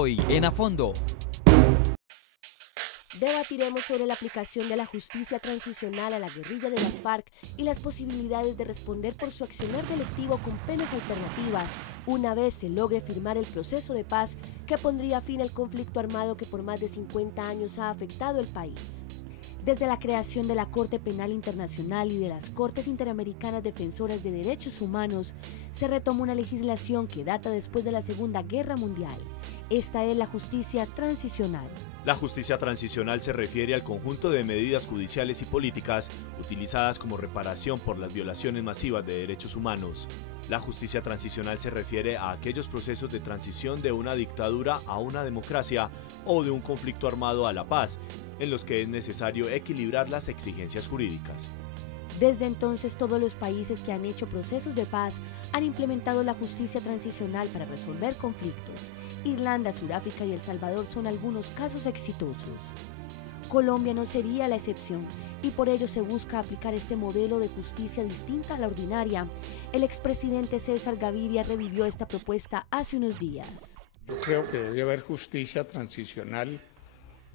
Hoy en A Fondo. Debatiremos sobre la aplicación de la justicia transicional a la guerrilla de las FARC y las posibilidades de responder por su accionar delictivo con penas alternativas, una vez se logre firmar el proceso de paz que pondría fin al conflicto armado que por más de 50 años ha afectado el país. Desde la creación de la Corte Penal Internacional y de las Cortes Interamericanas Defensoras de Derechos Humanos, se retomó una legislación que data después de la Segunda Guerra Mundial. Esta es la justicia transicional. La justicia transicional se refiere al conjunto de medidas judiciales y políticas utilizadas como reparación por las violaciones masivas de derechos humanos. La justicia transicional se refiere a aquellos procesos de transición de una dictadura a una democracia o de un conflicto armado a la paz, en los que es necesario equilibrar las exigencias jurídicas. Desde entonces, todos los países que han hecho procesos de paz han implementado la justicia transicional para resolver conflictos. Irlanda, Sudáfrica y El Salvador son algunos casos exitosos. Colombia no sería la excepción y por ello se busca aplicar este modelo de justicia distinta a la ordinaria. El expresidente César Gaviria revivió esta propuesta hace unos días. Yo creo que debe haber justicia transicional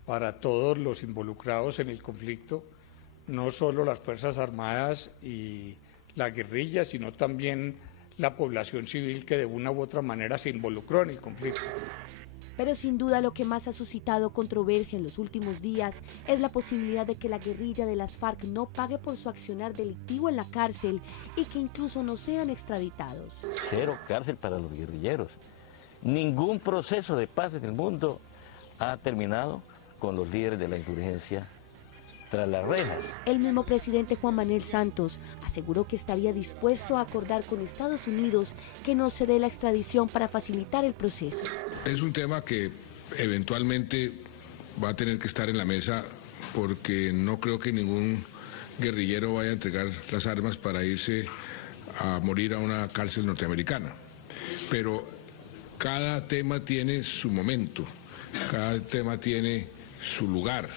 para todos los involucrados en el conflicto, no solo las Fuerzas Armadas y la guerrilla, sino también la población civil que de una u otra manera se involucró en el conflicto. Pero sin duda lo que más ha suscitado controversia en los últimos días es la posibilidad de que la guerrilla de las FARC no pague por su accionar delictivo en la cárcel y que incluso no sean extraditados. Cero cárcel para los guerrilleros. Ningún proceso de paz en el mundo ha terminado con los líderes de la insurgencia tras las rejas. El mismo presidente Juan Manuel Santos aseguró que estaría dispuesto a acordar con Estados Unidos que no se dé la extradición para facilitar el proceso. Es un tema que eventualmente va a tener que estar en la mesa porque no creo que ningún guerrillero vaya a entregar las armas para irse a morir a una cárcel norteamericana. Pero cada tema tiene su momento, cada tema tiene su lugar.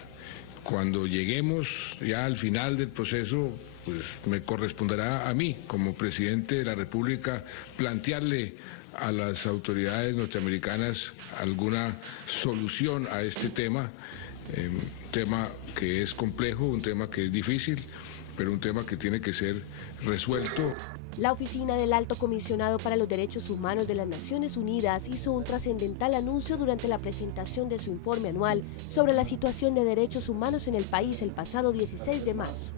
Cuando lleguemos ya al final del proceso, pues me corresponderá a mí, como presidente de la República, plantearle a las autoridades norteamericanas alguna solución a este tema, un tema que es complejo, un tema que es difícil, pero un tema que tiene que ser resuelto. La Oficina del Alto Comisionado para los Derechos Humanos de las Naciones Unidas hizo un trascendental anuncio durante la presentación de su informe anual sobre la situación de derechos humanos en el país el pasado 16 de marzo.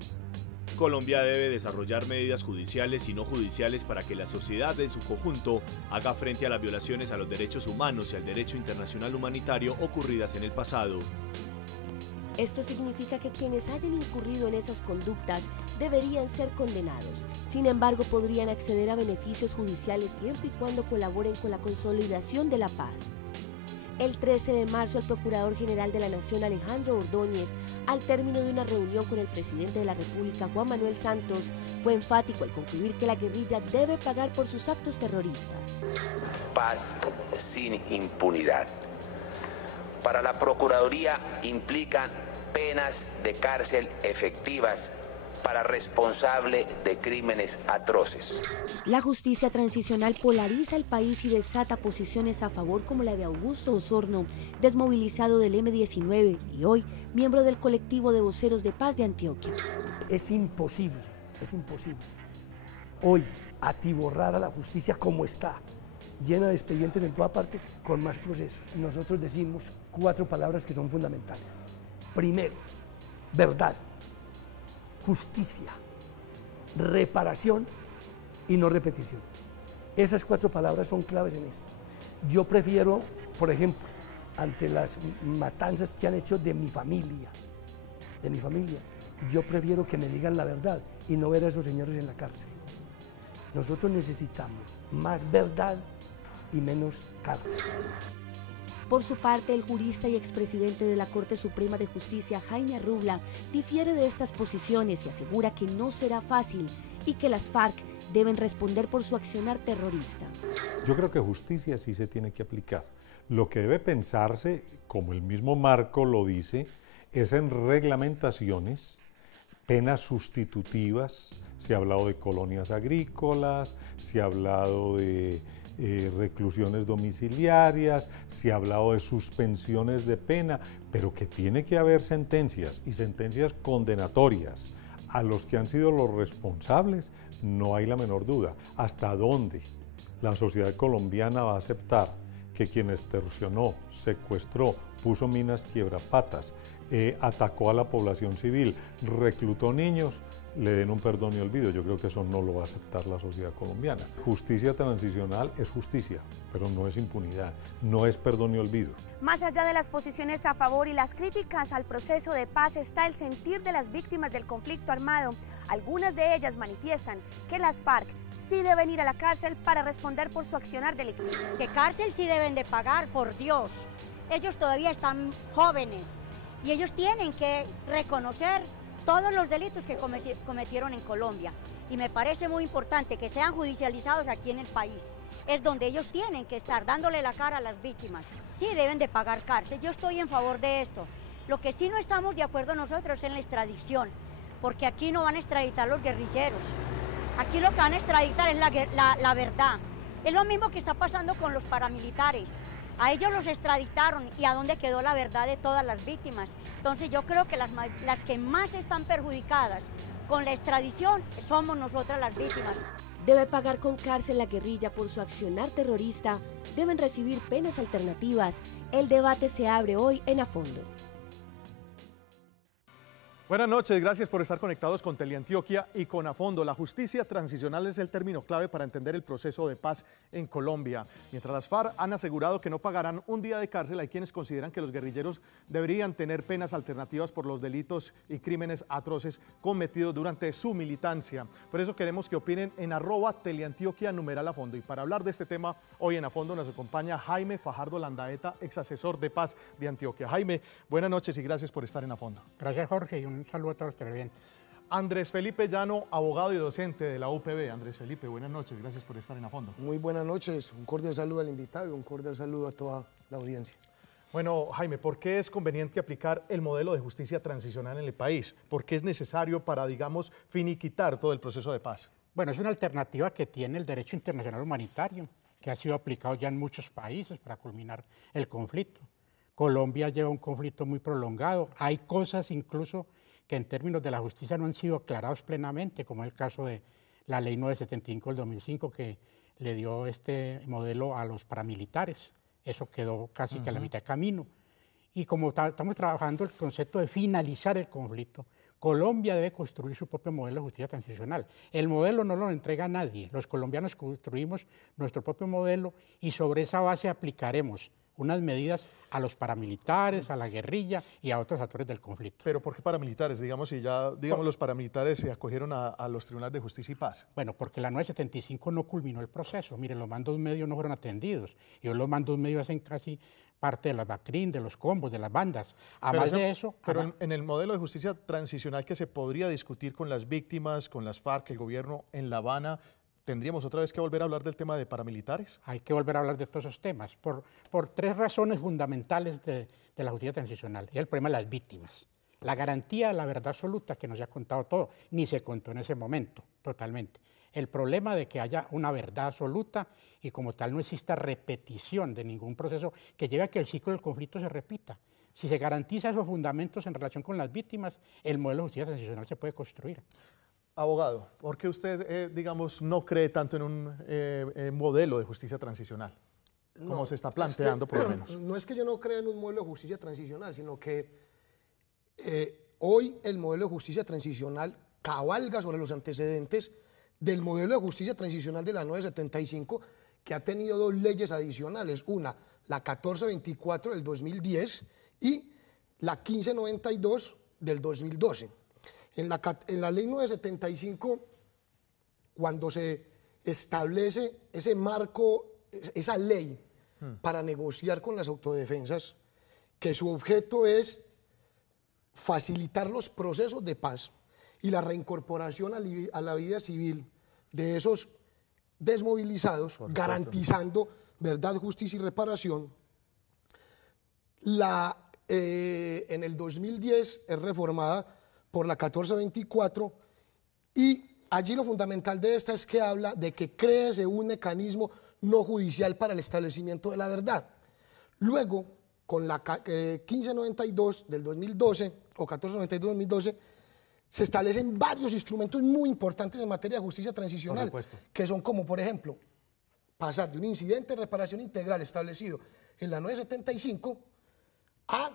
Colombia debe desarrollar medidas judiciales y no judiciales para que la sociedad en su conjunto haga frente a las violaciones a los derechos humanos y al derecho internacional humanitario ocurridas en el pasado. Esto significa que quienes hayan incurrido en esas conductas deberían ser condenados. Sin embargo, podrían acceder a beneficios judiciales siempre y cuando colaboren con la consolidación de la paz. El 13 de marzo, el Procurador General de la Nación, Alejandro Ordóñez, al término de una reunión con el presidente de la República, Juan Manuel Santos, fue enfático al concluir que la guerrilla debe pagar por sus actos terroristas. Paz sin impunidad. Para la Procuraduría implican penas de cárcel efectivas para responsable de crímenes atroces. La justicia transicional polariza el país y desata posiciones a favor como la de Augusto Osorno, desmovilizado del M-19 y hoy miembro del colectivo de voceros de paz de Antioquia. Es imposible hoy atiborrar a la justicia como está, llena de expedientes en toda parte, con más procesos. Nosotros decimos 4 palabras que son fundamentales. Primero, verdad, justicia, reparación y no repetición. Esas 4 palabras son claves en esto. Yo prefiero, por ejemplo, ante las matanzas que han hecho de mi familia, yo prefiero que me digan la verdad y no ver a esos señores en la cárcel. Nosotros necesitamos más verdad y menos cárcel. Por su parte, el jurista y expresidente de la Corte Suprema de Justicia, Jaime Arrubla, difiere de estas posiciones y asegura que no será fácil y que las FARC deben responder por su accionar terrorista. Yo creo que justicia sí se tiene que aplicar. Lo que debe pensarse, como el mismo marco lo dice, es en reglamentaciones, penas sustitutivas, se ha hablado de colonias agrícolas, se ha hablado de reclusiones domiciliarias, se ha hablado de suspensiones de pena, pero que tiene que haber sentencias y sentencias condenatorias a los que han sido los responsables, no hay la menor duda. ¿Hasta dónde la sociedad colombiana va a aceptar que quien extorsionó, secuestró, puso minas quiebrapatas, atacó a la población civil, reclutó niños, le den un perdón y olvido? Yo creo que eso no lo va a aceptar la sociedad colombiana. Justicia transicional es justicia, pero no es impunidad, no es perdón y olvido. Más allá de las posiciones a favor y las críticas al proceso de paz está el sentir de las víctimas del conflicto armado. Algunas de ellas manifiestan que las FARC sí deben ir a la cárcel para responder por su accionar delictivo. Que cárcel sí deben de pagar, por Dios. Ellos todavía están jóvenes y ellos tienen que reconocer todos los delitos que cometieron en Colombia. Y me parece muy importante que sean judicializados aquí en el país. Es donde ellos tienen que estar, dándole la cara a las víctimas. Sí deben de pagar cárcel, yo estoy en favor de esto. Lo que sí no estamos de acuerdo nosotros es en la extradición, porque aquí no van a extraditar los guerrilleros. Aquí lo que van a extraditar es la verdad. Es lo mismo que está pasando con los paramilitares. A ellos los extraditaron y a dónde quedó la verdad de todas las víctimas. Entonces yo creo que las que más están perjudicadas con la extradición somos nosotras las víctimas. Debe pagar con cárcel la guerrilla por su accionar terrorista, deben recibir penas alternativas. El debate se abre hoy en A Fondo. Buenas noches, gracias por estar conectados con Teleantioquia y con A Fondo. La justicia transicional es el término clave para entender el proceso de paz en Colombia. Mientras las FARC han asegurado que no pagarán un día de cárcel, hay quienes consideran que los guerrilleros deberían tener penas alternativas por los delitos y crímenes atroces cometidos durante su militancia. Por eso queremos que opinen en @Teleantioquia @ A Fondo. Y para hablar de este tema, hoy en A Fondo nos acompaña Jaime Fajardo Landaeta, ex asesor de paz de Antioquia. Jaime, buenas noches y gracias por estar en A Fondo. Gracias, Jorge, y un saludo a todos los televidentes. Andrés Felipe Llano, abogado y docente de la UPB. Andrés Felipe, buenas noches, gracias por estar en A Fondo. Muy buenas noches, un cordial saludo al invitado y un cordial saludo a toda la audiencia. Bueno, Jaime, ¿por qué es conveniente aplicar el modelo de justicia transicional en el país? ¿Por qué es necesario para, digamos, finiquitar todo el proceso de paz? Bueno, es una alternativa que tiene el derecho internacional humanitario, que ha sido aplicado ya en muchos países para culminar el conflicto. Colombia lleva un conflicto muy prolongado, hay cosas incluso que en términos de la justicia no han sido aclarados plenamente, como es el caso de la Ley 975 del 2005, que le dio este modelo a los paramilitares. Eso quedó casi que a la mitad de camino. Y como estamos trabajando el concepto de finalizar el conflicto, Colombia debe construir su propio modelo de justicia transicional. El modelo no lo entrega a nadie. Los colombianos construimos nuestro propio modelo y sobre esa base aplicaremos unas medidas a los paramilitares, a la guerrilla y a otros actores del conflicto. ¿Pero por qué paramilitares? Digamos, si ya los paramilitares se acogieron a los tribunales de justicia y paz. Bueno, porque la 975 no culminó el proceso. Mire, los mandos medios no fueron atendidos. Y hoy los mandos medios hacen casi parte de las BACRIN, de los combos, de las bandas. Además de eso... Pero en el modelo de justicia transicional que se podría discutir con las víctimas, con las FARC, el gobierno en La Habana, ¿tendríamos otra vez que volver a hablar del tema de paramilitares? Hay que volver a hablar de todos esos temas, por tres razones fundamentales de la justicia transicional. Y el problema de las víctimas. La garantía de la verdad absoluta, que nos ha contado todo, ni se contó en ese momento, totalmente. El problema de que haya una verdad absoluta y como tal no exista repetición de ningún proceso que lleve a que el ciclo del conflicto se repita. Si se garantiza esos fundamentos en relación con las víctimas, el modelo de justicia transicional se puede construir. Abogado, ¿por qué usted, digamos, no cree tanto en un modelo de justicia transicional? Como se está planteando, por lo menos. No es que yo no crea en un modelo de justicia transicional, sino que hoy el modelo de justicia transicional cabalga sobre los antecedentes del modelo de justicia transicional de la 975, que ha tenido dos leyes adicionales. Una, la 1424 del 2010 y la 1592 del 2012. En la ley 975, cuando se establece ese marco, esa ley para negociar con las autodefensas, que su objeto es facilitar los procesos de paz y la reincorporación a la vida civil de esos desmovilizados, garantizando verdad, justicia y reparación, en el 2010 es reformada por la 1424 y allí lo fundamental de esta es que habla de que créese un mecanismo no judicial para el establecimiento de la verdad. Luego, con la 1592 del 2012 o 1492 del 2012, se establecen varios instrumentos muy importantes en materia de justicia transicional, que son como, por ejemplo, pasar de un incidente de reparación integral establecido en la 975 a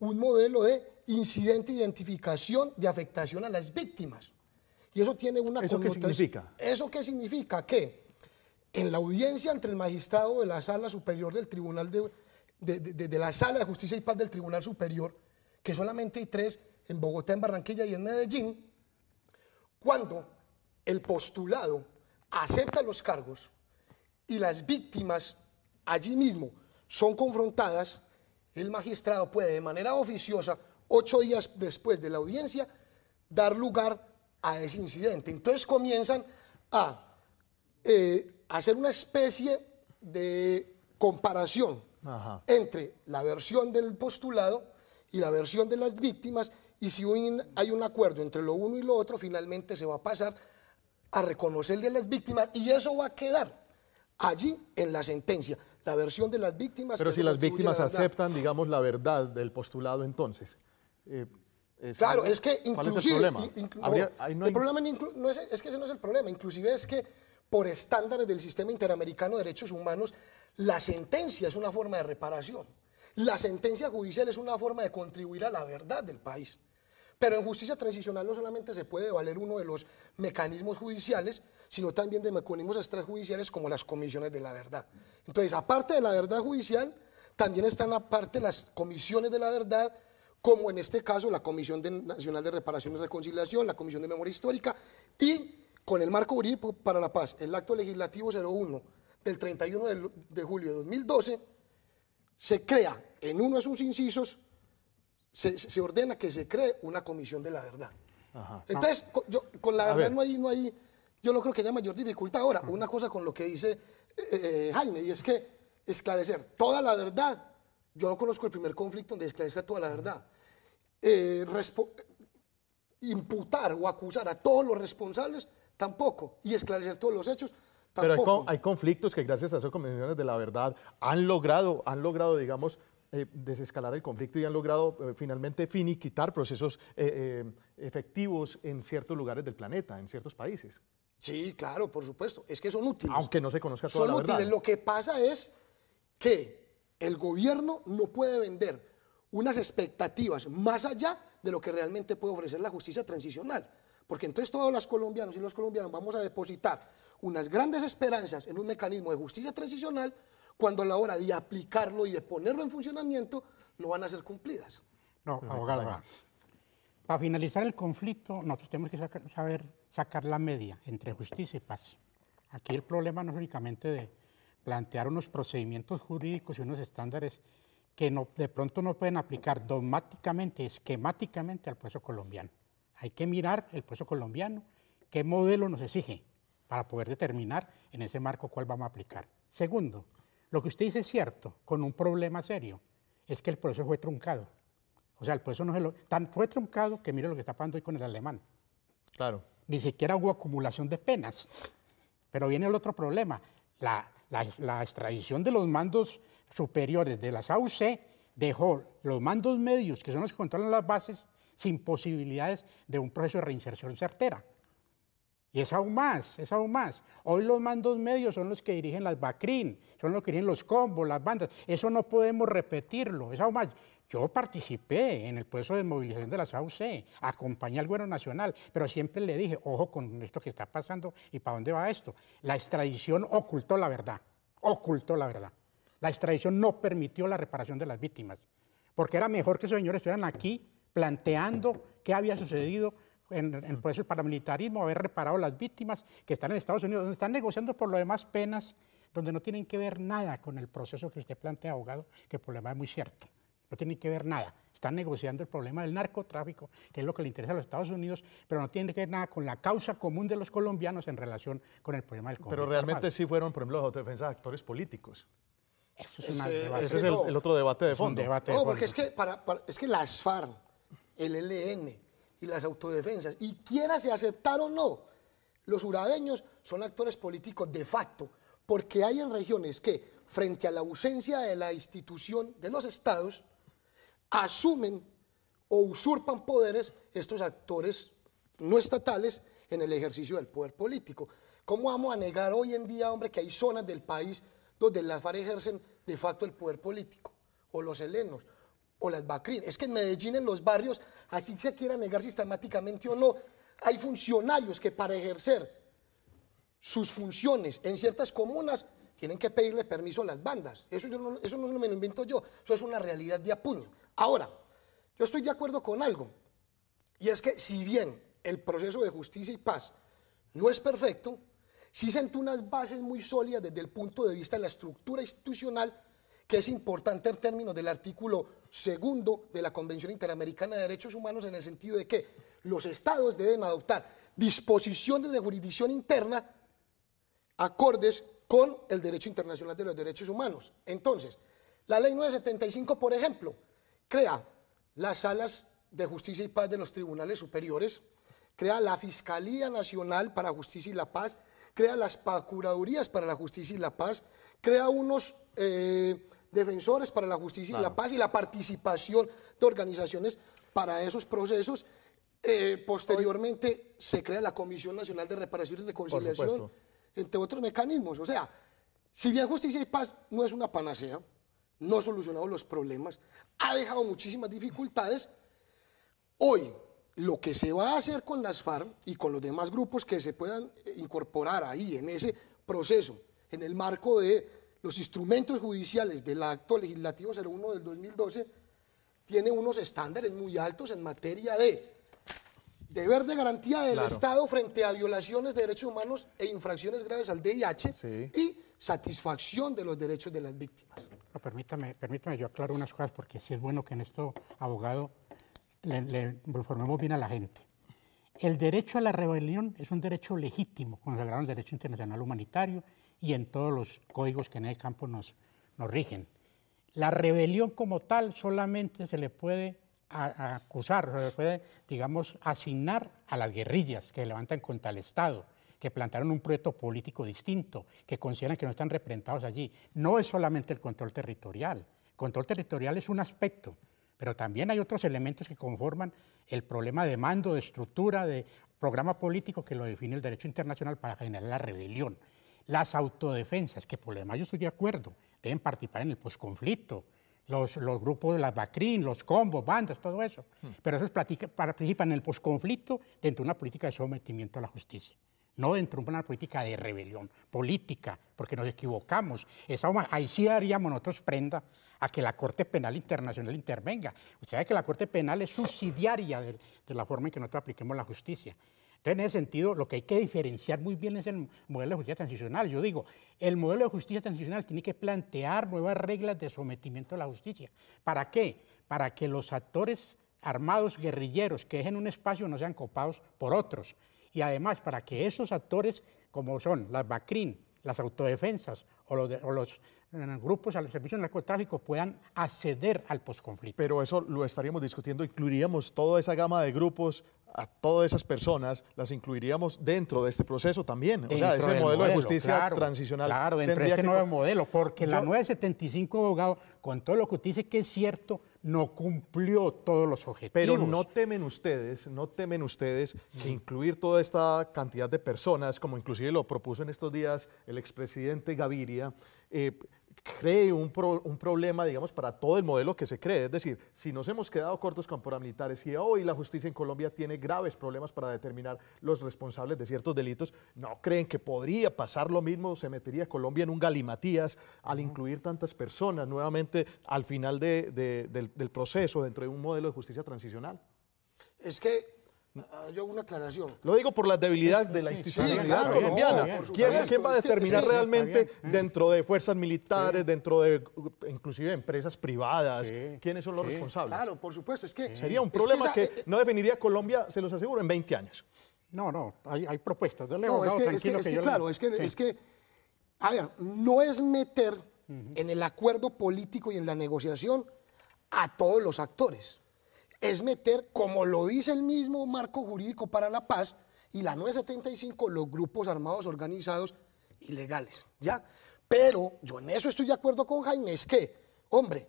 un modelo de incidente de identificación de afectación a las víctimas. Y eso tiene una connotación. ¿Eso qué significa? ¿Eso qué significa? Que en la audiencia entre el magistrado de la Sala Superior del Tribunal de la Sala de Justicia y Paz del Tribunal Superior, que solamente hay 3 en Bogotá, en Barranquilla y en Medellín, cuando el postulado acepta los cargos y las víctimas allí mismo son confrontadas, el magistrado puede de manera oficiosa, 8 días después de la audiencia, dar lugar a ese incidente. Entonces comienzan a hacer una especie de comparación entre la versión del postulado y la versión de las víctimas, y si hay un acuerdo entre lo uno y lo otro, finalmente se va a pasar a reconocer de las víctimas, y eso va a quedar allí en la sentencia, la versión de las víctimas. Pero si las víctimas aceptan, digamos, la verdad del postulado, entonces... claro, es que inclusive... ¿Cuál es el problema? El problema es que ese no es el problema, inclusive es que por estándares del sistema interamericano de derechos humanos, la sentencia es una forma de reparación. La sentencia judicial es una forma de contribuir a la verdad del país. Pero en justicia transicional no solamente se puede valer uno de los mecanismos judiciales, sino también de mecanismos extrajudiciales como las comisiones de la verdad. Entonces, aparte de la verdad judicial, también están aparte las comisiones de la verdad, como en este caso la Comisión Nacional de Reparación y Reconciliación, la Comisión de Memoria Histórica, y con el Marco Jurídico para la Paz, el Acto Legislativo 01 del 31 de julio de 2012, se crea en uno de sus incisos, se ordena que se cree una comisión de la verdad. Entonces, con la verdad no hay, yo no creo que haya mayor dificultad. Ahora, una cosa con lo que dice Jaime, y es que esclarecer toda la verdad, yo no conozco el primer conflicto donde esclarezca toda la verdad. Imputar o acusar a todos los responsables, tampoco. Y esclarecer todos los hechos, tampoco. Pero hay conflictos que gracias a esas comisiones de la verdad han logrado digamos, desescalar el conflicto y han logrado finalmente finiquitar procesos efectivos en ciertos lugares del planeta, en ciertos países. Sí, claro, por supuesto. Es que son útiles. Aunque no se conozca toda la verdad. Son útiles. Lo que pasa es que el gobierno no puede vender unas expectativas más allá de lo que realmente puede ofrecer la justicia transicional. Porque entonces todos los colombianos y los colombianos vamos a depositar unas grandes esperanzas en un mecanismo de justicia transicional cuando a la hora de aplicarlo y de ponerlo en funcionamiento no van a ser cumplidas. No, abogado, para finalizar el conflicto nosotros tenemos que saber sacar la media entre justicia y paz. Aquí el problema no es únicamente de plantear unos procedimientos jurídicos y unos estándares que de pronto no pueden aplicar dogmáticamente, esquemáticamente al proceso colombiano. Hay que mirar el proceso colombiano, qué modelo nos exige para poder determinar en ese marco cuál vamos a aplicar. Segundo, lo que usted dice es cierto, con un problema serio, es que el proceso fue truncado. O sea, el proceso fue truncado que mire lo que está pasando hoy con el alemán. Claro. Ni siquiera hubo acumulación de penas. Pero viene el otro problema. La extradición de los mandos superiores de las AUC dejó los mandos medios, que son los que controlan las bases, sin posibilidades de un proceso de reinserción certera. Y es aún más, es aún más. Hoy los mandos medios son los que dirigen las BACRIN, son los que dirigen los combos, las bandas. Eso no podemos repetirlo, es aún más. Yo participé en el proceso de movilización de las AUC, acompañé al gobierno nacional, pero siempre le dije, ojo con esto que está pasando y para dónde va esto. La extradición ocultó la verdad, ocultó la verdad. La extradición no permitió la reparación de las víctimas, porque era mejor que esos señores estuvieran aquí planteando qué había sucedido en el proceso del paramilitarismo, haber reparado las víctimas que están en Estados Unidos, donde están negociando por lo demás penas, donde no tienen que ver nada con el proceso que usted plantea, abogado, que el problema es muy cierto. No tienen que ver nada. Están negociando el problema del narcotráfico, que es lo que le interesa a los Estados Unidos, pero no tiene que ver nada con la causa común de los colombianos en relación con el problema del conflicto. Pero realmente sí fueron, por ejemplo, los autodefensas actores políticos. Eso es debate. Ese es el otro debate de fondo. No, porque es que las FARC, el ELN y las autodefensas, y quiera se aceptar o no, Los urabeños son actores políticos de facto, porque hay en regiones que, frente a la ausencia de la institución de los estados, asumen o usurpan poderes estos actores no estatales en el ejercicio del poder político. ¿Cómo vamos a negar hoy en día, hombre, que hay zonas del país donde las FARC ejercen de facto el poder político? O los helenos, o las BACRIN. Es que en Medellín, en los barrios, así se quiera negar sistemáticamente o no, hay funcionarios que para ejercer sus funciones en ciertas comunas tienen que pedirle permiso a las bandas. Eso no me lo invento yo, eso es una realidad de apuño. Ahora, yo estoy de acuerdo con algo, y es que si bien el proceso de justicia y paz no es perfecto, sí sentó unas bases muy sólidas desde el punto de vista de la estructura institucional, que es importante en términos del artículo 2 de la Convención Interamericana de Derechos Humanos, en el sentido de que los estados deben adoptar disposiciones de jurisdicción interna acordes con el derecho internacional de los derechos humanos. Entonces, la ley 975, por ejemplo, crea las salas de justicia y paz de los tribunales superiores, crea la Fiscalía Nacional para Justicia y la Paz, crea las Procuradurías para la Justicia y la Paz, crea unos defensores para la justicia y la paz y la participación de organizaciones para esos procesos. Posteriormente se crea la Comisión Nacional de Reparación y Reconciliación, entre otros mecanismos. O sea, si bien justicia y paz no es una panacea, no ha solucionado los problemas, ha dejado muchísimas dificultades, hoy lo que se va a hacer con las FARC y con los demás grupos que se puedan incorporar ahí en ese proceso, en el marco de los instrumentos judiciales del acto legislativo 01 del 2012, tiene unos estándares muy altos en materia de deber de garantía del Estado frente a violaciones de derechos humanos e infracciones graves al DIH y satisfacción de los derechos de las víctimas. No, permítame, yo aclaro unas cosas porque sí es bueno que en esto, abogado, le informemos bien a la gente. El derecho a la rebelión es un derecho legítimo, consagrado en el derecho internacional humanitario y en todos los códigos que en el campo nos rigen. La rebelión como tal solamente se le puede acusar, se le puede, digamos, asignar a las guerrillas que levantan contra el Estado, que plantaron un proyecto político distinto, que consideran que no están representados allí. No es solamente el control territorial. El control territorial es un aspecto, pero también hay otros elementos que conforman el problema de mando, de estructura, de programa político que lo define el derecho internacional para generar la rebelión. Las autodefensas, que por lo demás yo estoy de acuerdo, deben participar en el posconflicto, los grupos de las BACRIN, los combos, bandas, todo eso. Pero esos participan en el posconflicto dentro de una política de sometimiento a la justicia, no dentro de una política de rebelión política, porque nos equivocamos. Ahí sí daríamos nosotros prenda a que la Corte Penal Internacional intervenga. Usted sabe que la Corte Penal es subsidiaria de la forma en que nosotros apliquemos la justicia. Entonces, en ese sentido, lo que hay que diferenciar muy bien es el modelo de justicia transicional. Yo digo, el modelo de justicia transicional tiene que plantear nuevas reglas de sometimiento a la justicia. ¿Para qué? Para que los actores armados guerrilleros que dejen un espacio no sean copados por otros. Y además, para que esos actores, como son las BACRIN, las autodefensas o los grupos al servicio del narcotráfico, puedan acceder al posconflicto. Pero eso lo estaríamos discutiendo, incluiríamos toda esa gama de grupos, a todas esas personas, las incluiríamos dentro de este proceso también. O sea, ese modelo de justicia transicional. Claro, dentro de este nuevo modelo, porque la 975, abogado, con todo lo que usted dice que es cierto, no cumplió todos los objetivos. Pero no temen ustedes que incluir toda esta cantidad de personas, como inclusive lo propuso en estos días el expresidente Gaviria, cree un problema, digamos, para todo el modelo que se cree. Es decir, si nos hemos quedado cortos con paramilitares y hoy la justicia en Colombia tiene graves problemas para determinar los responsables de ciertos delitos, ¿no creen que podría pasar lo mismo? ¿Se metería Colombia en un galimatías al incluir tantas personas nuevamente al final del proceso dentro de un modelo de justicia transicional? Es que yo hago una aclaración. Lo digo por las debilidades de la institucionalidad colombiana. ¿Quién va a determinar realmente dentro de fuerzas militares, dentro de inclusive empresas privadas, quiénes son los responsables? Claro, por supuesto. Es que sería un problema que no definiría Colombia, se los aseguro, en 20 años. No, hay propuestas. No, es que, a ver, no es meter en el acuerdo político y en la negociación a todos los actores. Es meter, como lo dice el mismo marco jurídico para la paz y la 975 los grupos armados organizados ilegales, ¿ya? Pero yo en eso estoy de acuerdo con Jaime, es que, hombre,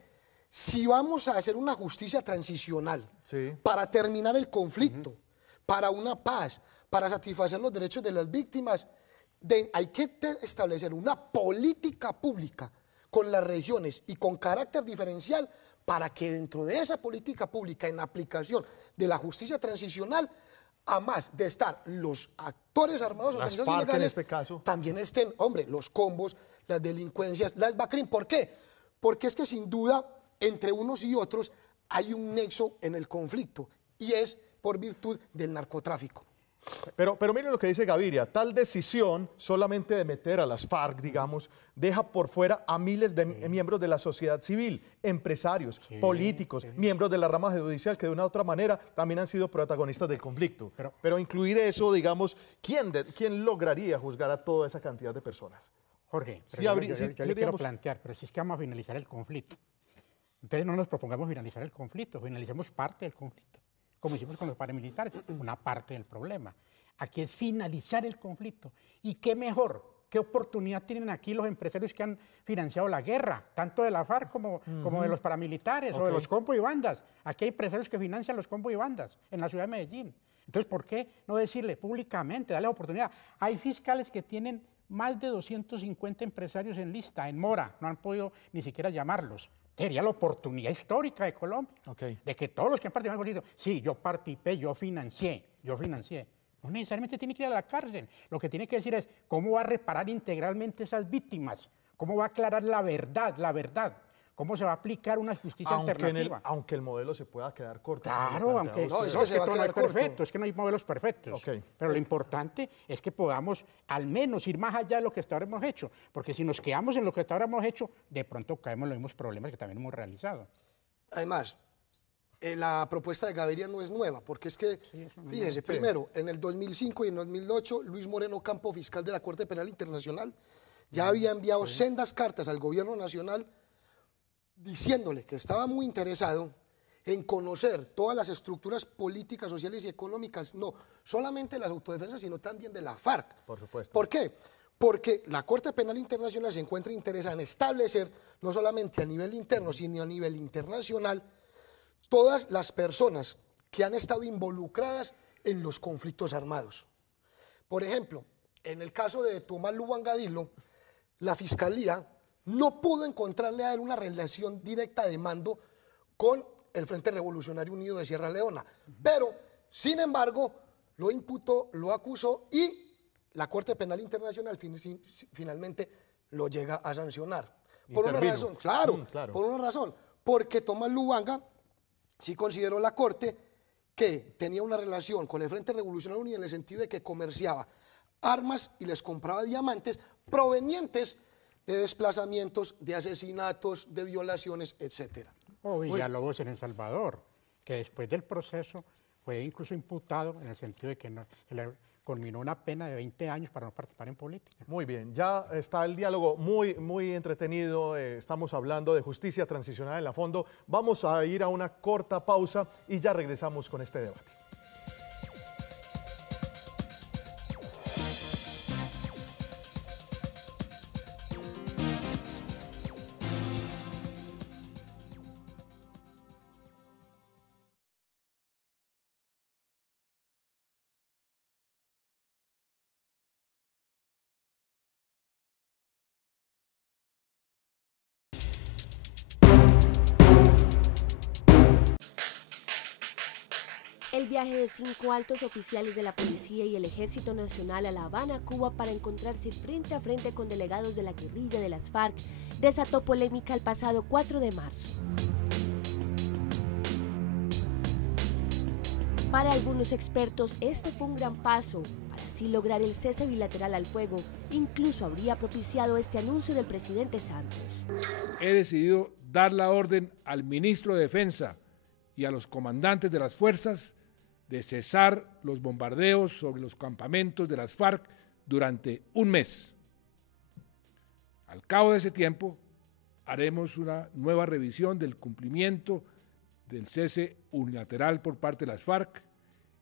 si vamos a hacer una justicia transicional para terminar el conflicto, para una paz, para satisfacer los derechos de las víctimas, hay que establecer una política pública con las regiones y con carácter diferencial para que dentro de esa política pública, en aplicación de la justicia transicional, a más de estar los actores armados organizados ilegales, en este caso, también estén, hombre, los combos, las delincuencias, las BACRIM. ¿Por qué? Porque es que sin duda, entre unos y otros, hay un nexo en el conflicto, y es por virtud del narcotráfico. Pero miren lo que dice Gaviria, tal decisión solamente de meter a las FARC, digamos, deja por fuera a miles de miembros de la sociedad civil, empresarios, políticos, miembros de la rama judicial que de una u otra manera también han sido protagonistas del conflicto. Pero incluir eso, digamos, ¿quién lograría juzgar a toda esa cantidad de personas? Jorge, yo le quiero plantear, pero si es que vamos a finalizar el conflicto. Entonces no nos propongamos finalizar el conflicto, finalicemos parte del conflicto, como hicimos con los paramilitares, una parte del problema. Aquí es finalizar el conflicto. ¿Y qué mejor? ¿Qué oportunidad tienen aquí los empresarios que han financiado la guerra, tanto de la FARC como de los paramilitares o de los combos y bandas? Aquí hay empresarios que financian los combos y bandas en la ciudad de Medellín. Entonces, ¿por qué no decirle públicamente, darle oportunidad? Hay fiscales que tienen más de 250 empresarios en lista, en mora, no han podido ni siquiera llamarlos. Sería la oportunidad histórica de Colombia, de que todos los que han participado en el conflicto, sí, yo participé, yo financié. No necesariamente tiene que ir a la cárcel. Lo que tiene que decir es cómo va a reparar integralmente esas víctimas, cómo va a aclarar la verdad, cómo se va a aplicar una justicia alternativa. Aunque el modelo se pueda quedar corto. Claro, aunque no es perfecto, es que no hay modelos perfectos. Pero lo importante es que podamos al menos ir más allá de lo que hasta ahora hemos hecho, porque si nos quedamos en lo que hasta ahora hemos hecho, de pronto caemos en los mismos problemas que también hemos realizado. Además, la propuesta de Gaviria no es nueva, porque es que, fíjense, primero, en el 2005 y en el 2008, Luis Moreno Campo, fiscal de la Corte Penal Internacional, ya había enviado sendas cartas al gobierno nacional diciéndole que estaba muy interesado en conocer todas las estructuras políticas, sociales y económicas, no solamente de las autodefensas, sino también de la FARC. Por supuesto. ¿Por qué? Porque la Corte Penal Internacional se encuentra interesada en establecer, no solamente a nivel interno, sino a nivel internacional, todas las personas que han estado involucradas en los conflictos armados. Por ejemplo, en el caso de Tomás Lubangadilo, la Fiscalía no pudo encontrarle a él una relación directa de mando con el Frente Revolucionario Unido de Sierra Leona, pero, sin embargo, lo imputó, lo acusó y la Corte Penal Internacional finalmente lo llega a sancionar. Por una razón, claro, por una razón, porque Tomás Lubanga sí consideró la Corte que tenía una relación con el Frente Revolucionario Unido en el sentido de que comerciaba armas y les compraba diamantes provenientes de desplazamientos, de asesinatos, de violaciones, etc. O Villalobos en El Salvador, que después del proceso fue incluso imputado en el sentido de que se le culminó una pena de 20 años para no participar en política. Muy bien, ya está el diálogo muy entretenido, estamos hablando de justicia transicional en la fondo. Vamos a ir a una corta pausa y ya regresamos con este debate. El viaje de 5 altos oficiales de la Policía y el Ejército Nacional a La Habana, Cuba, para encontrarse frente a frente con delegados de la guerrilla de las FARC, desató polémica el pasado 4 de marzo. Para algunos expertos, este fue un gran paso para así lograr el cese bilateral al fuego. Incluso habría propiciado este anuncio del presidente Santos. He decidido dar la orden al ministro de Defensa y a los comandantes de las fuerzas de cesar los bombardeos sobre los campamentos de las FARC durante un mes. Al cabo de ese tiempo, haremos una nueva revisión del cumplimiento del cese unilateral por parte de las FARC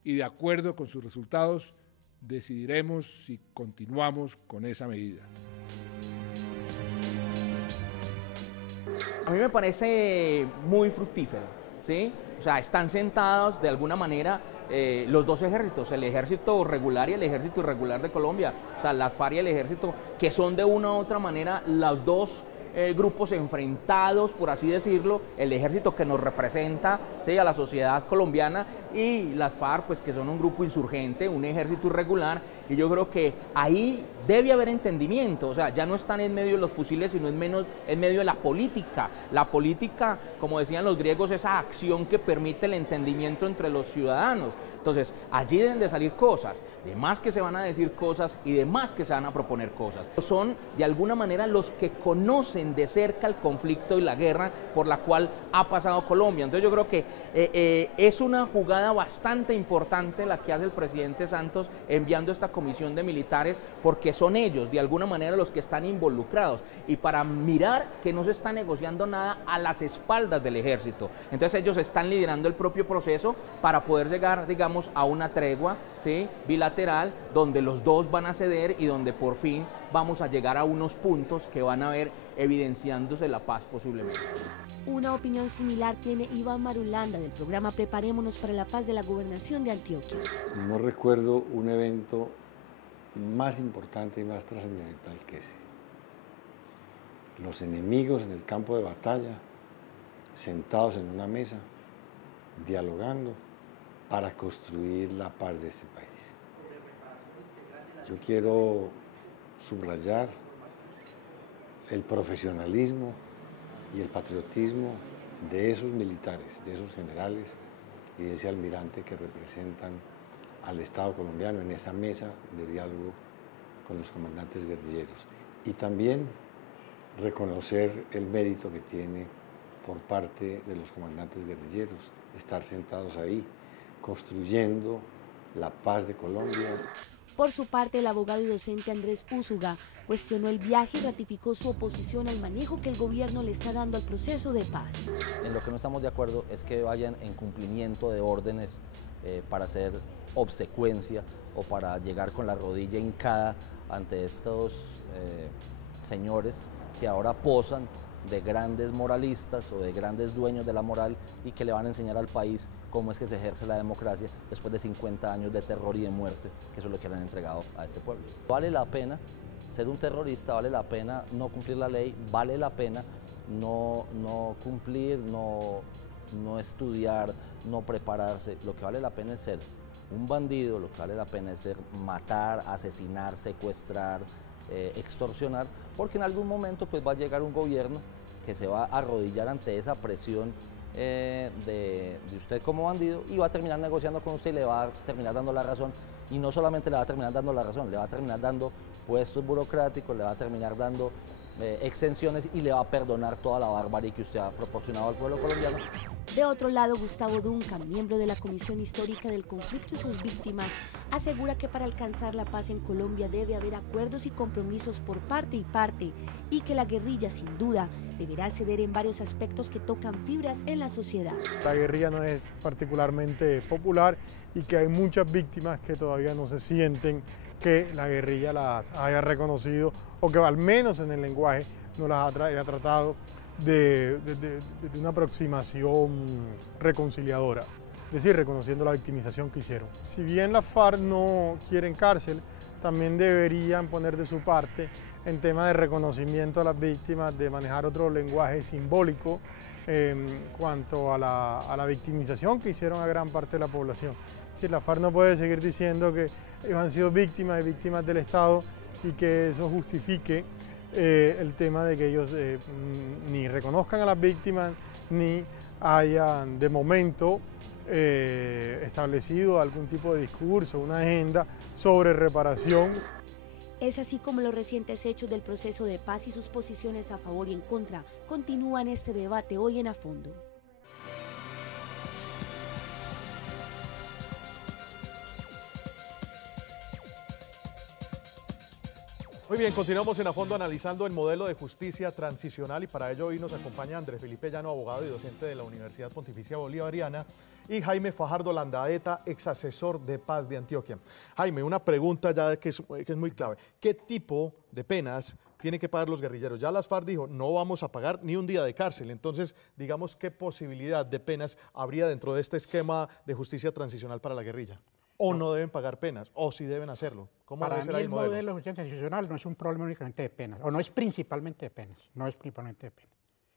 y, de acuerdo con sus resultados, decidiremos si continuamos con esa medida. A mí me parece muy fructífero, ¿sí? O sea, están sentados de alguna manera los dos ejércitos, el ejército regular y el ejército irregular de Colombia, o sea, las FARC y el ejército, que son de una u otra manera los dos grupos enfrentados, por así decirlo, el ejército que nos representa, ¿sí?, a la sociedad colombiana, y las FARC, pues, que son un grupo insurgente, un ejército irregular, y yo creo que ahí debe haber entendimiento, o sea, ya no están en medio de los fusiles, sino en medio de la política. La política, como decían los griegos, esa acción que permite el entendimiento entre los ciudadanos. Entonces, allí deben de salir cosas, de más que se van a decir cosas y de más que se van a proponer cosas. Son, de alguna manera, los que conocen de cerca el conflicto y la guerra por la cual ha pasado Colombia. Entonces, yo creo que es una jugada bastante importante la que hace el presidente Santos enviando esta comisión de militares, porque son ellos, de alguna manera, los que están involucrados, y para mirar que no se está negociando nada a las espaldas del ejército. Entonces, ellos están liderando el propio proceso para poder llegar, digamos, a una tregua, ¿sí?, bilateral, donde los dos van a ceder y donde por fin vamos a llegar a unos puntos que van a ver evidenciándose la paz posiblemente. Una opinión similar tiene Iván Marulanda del programa Preparémonos para la Paz de la Gobernación de Antioquia. No recuerdo un evento más importante y más trascendental que ese. Los enemigos en el campo de batalla, sentados en una mesa, dialogando para construir la paz de este país. Yo quiero subrayar el profesionalismo y el patriotismo de esos militares, de esos generales y de ese almirante que representan al Estado colombiano en esa mesa de diálogo con los comandantes guerrilleros. Y también reconocer el mérito que tiene por parte de los comandantes guerrilleros estar sentados ahí, construyendo la paz de Colombia. Por su parte, el abogado y docente Andrés Úsuga cuestionó el viaje y ratificó su oposición al manejo que el gobierno le está dando al proceso de paz. En lo que no estamos de acuerdo es que vayan en cumplimiento de órdenes para hacer obsecuencia o para llegar con la rodilla hincada ante estos señores que ahora posan de grandes moralistas o de grandes dueños de la moral y que le van a enseñar al país cómo es que se ejerce la democracia después de 50 años de terror y de muerte, que eso es lo que le han entregado a este pueblo. Vale la pena ser un terrorista, vale la pena no cumplir la ley, vale la pena no cumplir, no estudiar, no prepararse. Lo que vale la pena es ser un bandido, lo que vale la pena es ser matar, asesinar, secuestrar, extorsionar, porque en algún momento pues va a llegar un gobierno que se va a arrodillar ante esa presión de usted como bandido y va a terminar negociando con usted y le va a terminar dando la razón, y no solamente le va a terminar dando la razón, le va a terminar dando puestos burocráticos, le va a terminar dando exenciones y le va a perdonar toda la barbarie que usted ha proporcionado al pueblo colombiano. De otro lado, Gustavo Duncan, miembro de la Comisión Histórica del Conflicto y sus víctimas, asegura que para alcanzar la paz en Colombia debe haber acuerdos y compromisos por parte y parte, y que la guerrilla, sin duda, deberá ceder en varios aspectos que tocan fibras en la sociedad. La guerrilla no es particularmente popular y que hay muchas víctimas que todavía no se sienten que la guerrilla las haya reconocido o que al menos en el lenguaje no las haya tratado de una aproximación reconciliadora, es decir, reconociendo la victimización que hicieron. Si bien las FARC no quieren cárcel, también deberían poner de su parte en tema de reconocimiento a las víctimas, de manejar otro lenguaje simbólico en cuanto a la victimización que hicieron a gran parte de la población. Es decir, la FARC no puede seguir diciendo que ellos han sido víctimas del Estado y que eso justifique el tema de que ellos ni reconozcan a las víctimas ni hayan de momento establecido algún tipo de discurso, una agenda sobre reparación. Es así como los recientes hechos del proceso de paz y sus posiciones a favor y en contra continúan este debate hoy en A Fondo. Muy bien, continuamos en A Fondo analizando el modelo de justicia transicional, y para ello hoy nos acompaña Andrés Felipe Llano, abogado y docente de la Universidad Pontificia Bolivariana, y Jaime Fajardo Landaeta, ex asesor de paz de Antioquia. Jaime, una pregunta ya que es muy clave. ¿Qué tipo de penas tienen que pagar los guerrilleros? Ya las FARC dijo, no vamos a pagar ni un día de cárcel. Entonces, digamos, ¿qué posibilidad de penas habría dentro de este esquema de justicia transicional para la guerrilla? ¿O no deben pagar penas? ¿O sí deben hacerlo? ¿Cómo para debe ser mí el modelo de justicia transicional no es un problema únicamente de penas, o no es principalmente de penas, no es principalmente de penas.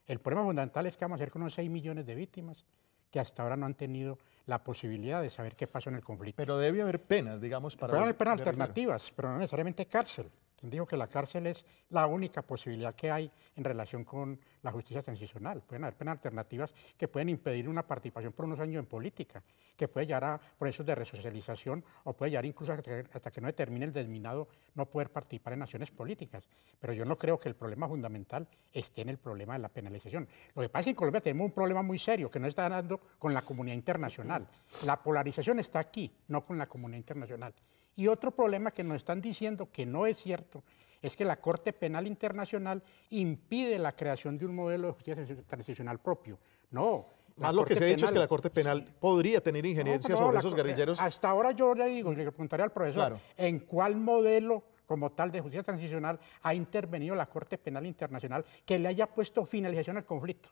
El problema fundamental es que vamos a hacer con unos 6 millones de víctimas que hasta ahora no han tenido la posibilidad de saber qué pasó en el conflicto. Pero debe haber penas, digamos, para... Puede haber penas alternativas, pero no necesariamente cárcel. ¿Quién dijo que la cárcel es la única posibilidad que hay en relación con la justicia transicional? Pueden haber penas alternativas que pueden impedir una participación por unos años en política, que puede llevar a procesos de resocialización o puede llevar incluso hasta que no determine el desminado no poder participar en acciones políticas. Pero yo no creo que el problema fundamental esté en el problema de la penalización. Lo que pasa es que en Colombia tenemos un problema muy serio que no está dando con la comunidad internacional. La polarización está aquí, no con la comunidad internacional. Y otro problema que nos están diciendo que no es cierto es que la Corte Penal Internacional impide la creación de un modelo de justicia transicional propio. No. Más lo que se ha dicho es que la Corte Penal podría tener injerencia sobre esos guerrilleros. Hasta ahora yo le digo, le preguntaré al profesor, claro, ¿en cuál modelo como tal de justicia transicional ha intervenido la Corte Penal Internacional que le haya puesto finalización al conflicto?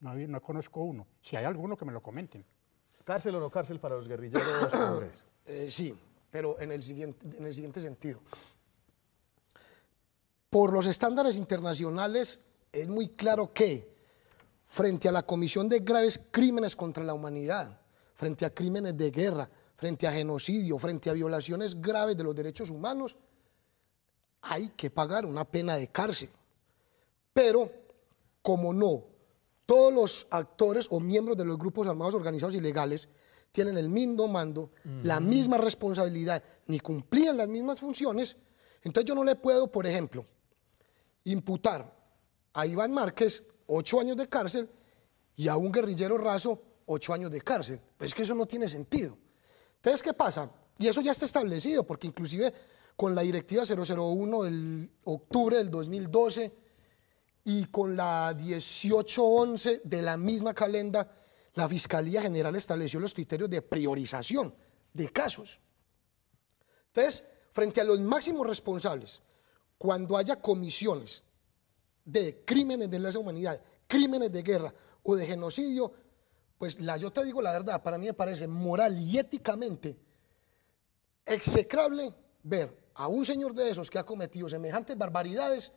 No conozco uno. Si hay alguno, que me lo comenten. ¿Cárcel o no cárcel para los guerrilleros hombres? Sí, pero en el siguiente sentido. Por los estándares internacionales es muy claro que frente a la comisión de graves crímenes contra la humanidad, frente a crímenes de guerra, frente a genocidio, frente a violaciones graves de los derechos humanos, hay que pagar una pena de cárcel. Pero, como no, todos los actores o miembros de los grupos armados organizados ilegales tienen el mismo mando, la misma responsabilidad, ni cumplían las mismas funciones, entonces yo no le puedo, por ejemplo, imputar a Iván Márquez 8 años de cárcel y a un guerrillero raso 8 años de cárcel. Pues es que eso no tiene sentido. Entonces, ¿qué pasa? Y eso ya está establecido, porque inclusive con la directiva 001 del octubre del 2012 y con la 1811 de la misma calenda, la Fiscalía General estableció los criterios de priorización de casos. Entonces, frente a los máximos responsables, cuando haya comisiones de crímenes de lesa humanidad, crímenes de guerra o de genocidio, pues yo te digo la verdad, para mí me parece moral y éticamente execrable ver a un señor de esos que ha cometido semejantes barbaridades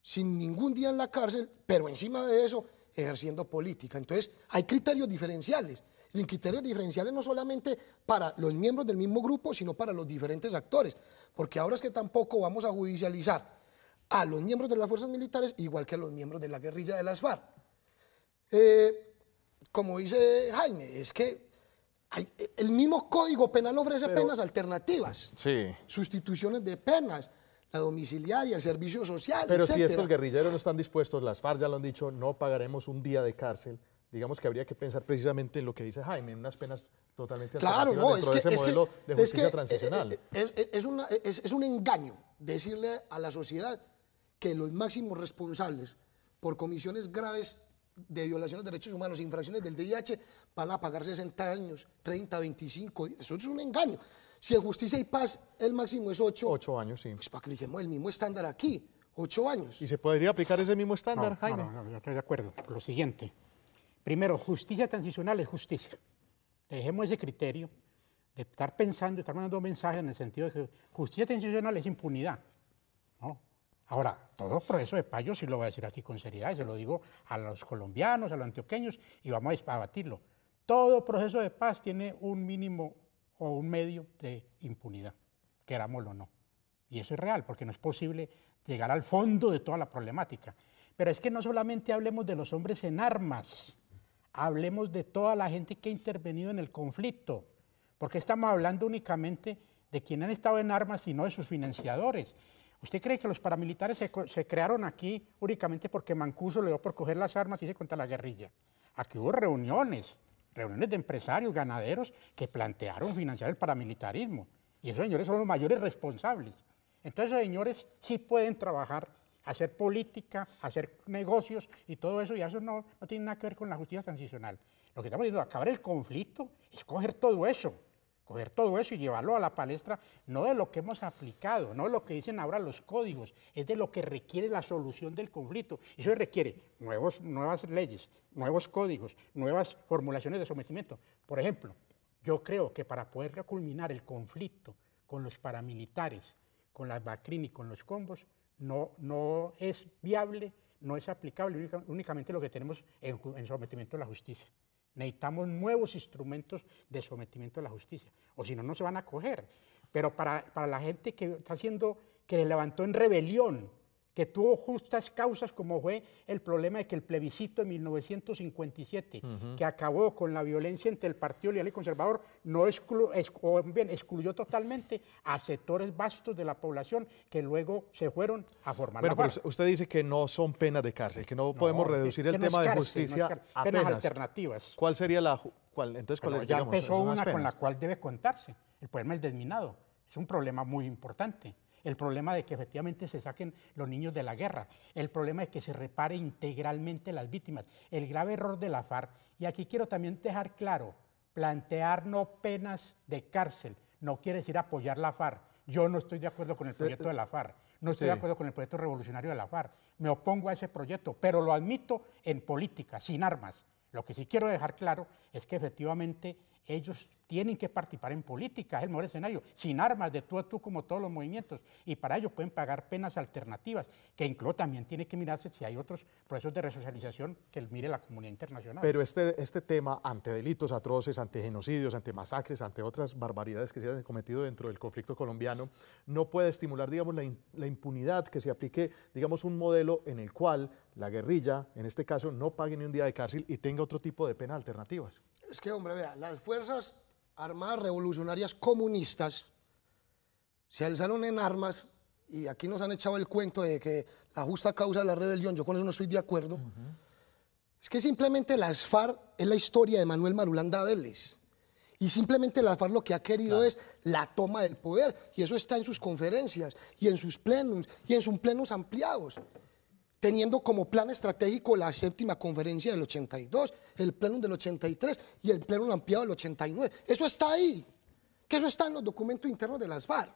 sin ningún día en la cárcel, pero encima de eso ejerciendo política. Entonces hay criterios diferenciales, y criterios diferenciales no solamente para los miembros del mismo grupo, sino para los diferentes actores, porque ahora es que tampoco vamos a judicializar a los miembros de las fuerzas militares igual que a los miembros de la guerrilla de las FARC. Como dice Jaime, es que el mismo Código Penal ofrece penas alternativas, sustituciones de penas, la domiciliaria, el servicio social, pero etcétera. Si estos guerrilleros no están dispuestos, las FARC ya lo han dicho, no pagaremos un día de cárcel. Digamos que habría que pensar precisamente en lo que dice Jaime, en unas penas totalmente alternativas dentro de ese modelo de justicia transicional. Es un engaño decirle a la sociedad que los máximos responsables por comisiones graves de violaciones de derechos humanos, infracciones del DIH, van a pagar 60 años, 30, 25, eso es un engaño. Si en Justicia y Paz el máximo es 8 años, sí. Pues para que eligamos el mismo estándar aquí, 8 años. ¿Y se podría aplicar ese mismo estándar, Jaime? No, yo estoy de acuerdo. Lo siguiente, primero, justicia transicional es justicia. Dejemos ese criterio de estar pensando, estar mandando mensajes en el sentido de que justicia transicional es impunidad. ¿No? Ahora, todo proceso de paz, yo sí lo voy a decir aquí con seriedad, y se lo digo a los colombianos, a los antioqueños, y vamos a debatirlo. Todo proceso de paz tiene un mínimo o un medio de impunidad, querámoslo o no. Y eso es real, porque no es posible llegar al fondo de toda la problemática. Pero es que no solamente hablemos de los hombres en armas, hablemos de toda la gente que ha intervenido en el conflicto, porque estamos hablando únicamente de quienes han estado en armas y no de sus financiadores. ¿Usted cree que los paramilitares se crearon aquí únicamente porque Mancuso le dio por coger las armas y irse contra la guerrilla? Aquí hubo reuniones de empresarios, ganaderos, que plantearon financiar el paramilitarismo. Y esos señores son los mayores responsables. Entonces esos señores sí pueden trabajar, hacer política, hacer negocios y todo eso, y eso no tiene nada que ver con la justicia transicional. Lo que estamos diciendo, acabar el conflicto es coger todo eso y llevarlo a la palestra, no de lo que hemos aplicado, no de lo que dicen ahora los códigos, es de lo que requiere la solución del conflicto. Eso requiere nuevas leyes, nuevos códigos, nuevas formulaciones de sometimiento. Por ejemplo, yo creo que para poder culminar el conflicto con los paramilitares, con las BACRIM y con los combos, no es viable, no es aplicable únicamente lo que tenemos en sometimiento a la justicia. Necesitamos nuevos instrumentos de sometimiento a la justicia, o si no, no se van a acoger. Pero para la gente que que levantó en rebelión, que tuvo justas causas, como fue el problema de que el plebiscito de 1957, que acabó con la violencia entre el Partido Liberal y Conservador, excluyó totalmente a sectores vastos de la población que luego se fueron a formar la FARC. Pero usted dice que no son penas de cárcel, que no podemos reducir el tema de justicia a penas alternativas. ¿Cuál sería entonces, cuál es, ya empezó una con la cual debe contarse, el problema del desminado. Es un problema muy importante. El problema de que efectivamente se saquen los niños de la guerra, el problema de que se repare integralmente las víctimas, el grave error de la FARC. Y aquí quiero también dejar claro, plantear no penas de cárcel no quiere decir apoyar la FARC. Yo no estoy de acuerdo con el proyecto de la FARC, no estoy de acuerdo con el proyecto revolucionario de la FARC, me opongo a ese proyecto, pero lo admito en política, sin armas. Lo que sí quiero dejar claro es que efectivamente ellos tienen que participar en política, es el mejor escenario, sin armas, de tú a tú como todos los movimientos, y para ello pueden pagar penas alternativas, que incluso también tiene que mirarse si hay otros procesos de resocialización que mire la comunidad internacional. Pero este tema, ante delitos atroces, ante genocidios, ante masacres, ante otras barbaridades que se han cometido dentro del conflicto colombiano, no puede estimular, digamos, la impunidad, que se aplique, digamos, un modelo en el cual la guerrilla, en este caso, no pague ni un día de cárcel y tenga otro tipo de penas alternativas. Es que, hombre, vea, las Fuerzas Armadas Revolucionarias Comunistas se alzaron en armas y aquí nos han echado el cuento de que la justa causa de la rebelión, yo con eso no estoy de acuerdo. Es que simplemente las FARC es la historia de Manuel Marulanda Vélez. Y simplemente la FARC lo que ha querido es la toma del poder. Y eso está en sus conferencias, y en sus plenos, y en sus plenos ampliados. Teniendo como plan estratégico la 7ª conferencia del 82, el plenum del 83 y el plenum ampliado del 89. Eso está ahí, que eso está en los documentos internos de las FARC.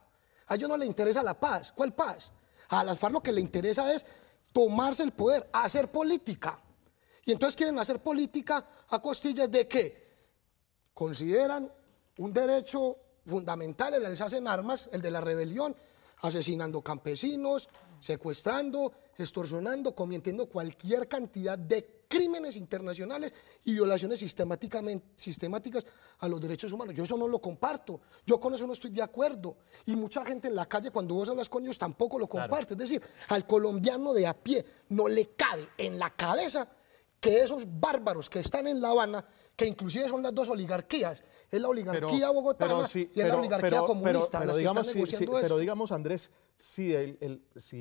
A ellos no les interesa la paz. ¿Cuál paz? A las FARC lo que les interesa es tomarse el poder, hacer política. Y entonces quieren hacer política a costillas de ¿qué? Consideran un derecho fundamental el alzarse en armas, el de la rebelión, asesinando campesinos, secuestrando, extorsionando, cometiendo cualquier cantidad de crímenes internacionales y violaciones sistemáticas a los derechos humanos. Yo eso no lo comparto, yo con eso no estoy de acuerdo. Y mucha gente en la calle, cuando vos hablas con ellos, tampoco lo comparte. Claro. Es decir, al colombiano de a pie no le cabe en la cabeza que esos bárbaros que están en La Habana, que inclusive son las dos oligarquías, es la oligarquía bogotana y es la oligarquía comunista, las que están negociando esto. Pero digamos, Andrés, si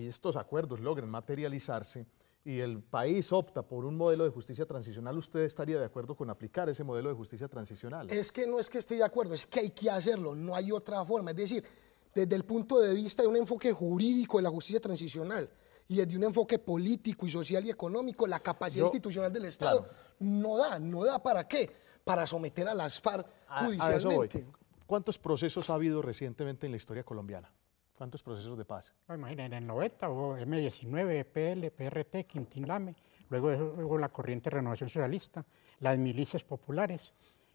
estos acuerdos logran materializarse y el país opta por un modelo de justicia transicional, ¿usted estaría de acuerdo con aplicar ese modelo de justicia transicional? Es que no es que esté de acuerdo, es que hay que hacerlo, no hay otra forma. Es decir, desde el punto de vista de un enfoque jurídico de la justicia transicional y desde un enfoque político y social y económico, la capacidad institucional del Estado no da ¿para qué? Para someter a las FARC judicialmente. ¿Cuántos procesos ha habido recientemente en la historia colombiana? ¿Cuántos procesos de paz? No, imagínate, en el 90 hubo M19, EPL, PRT, Quintín Lame, luego hubo la corriente de Renovación Socialista, las milicias populares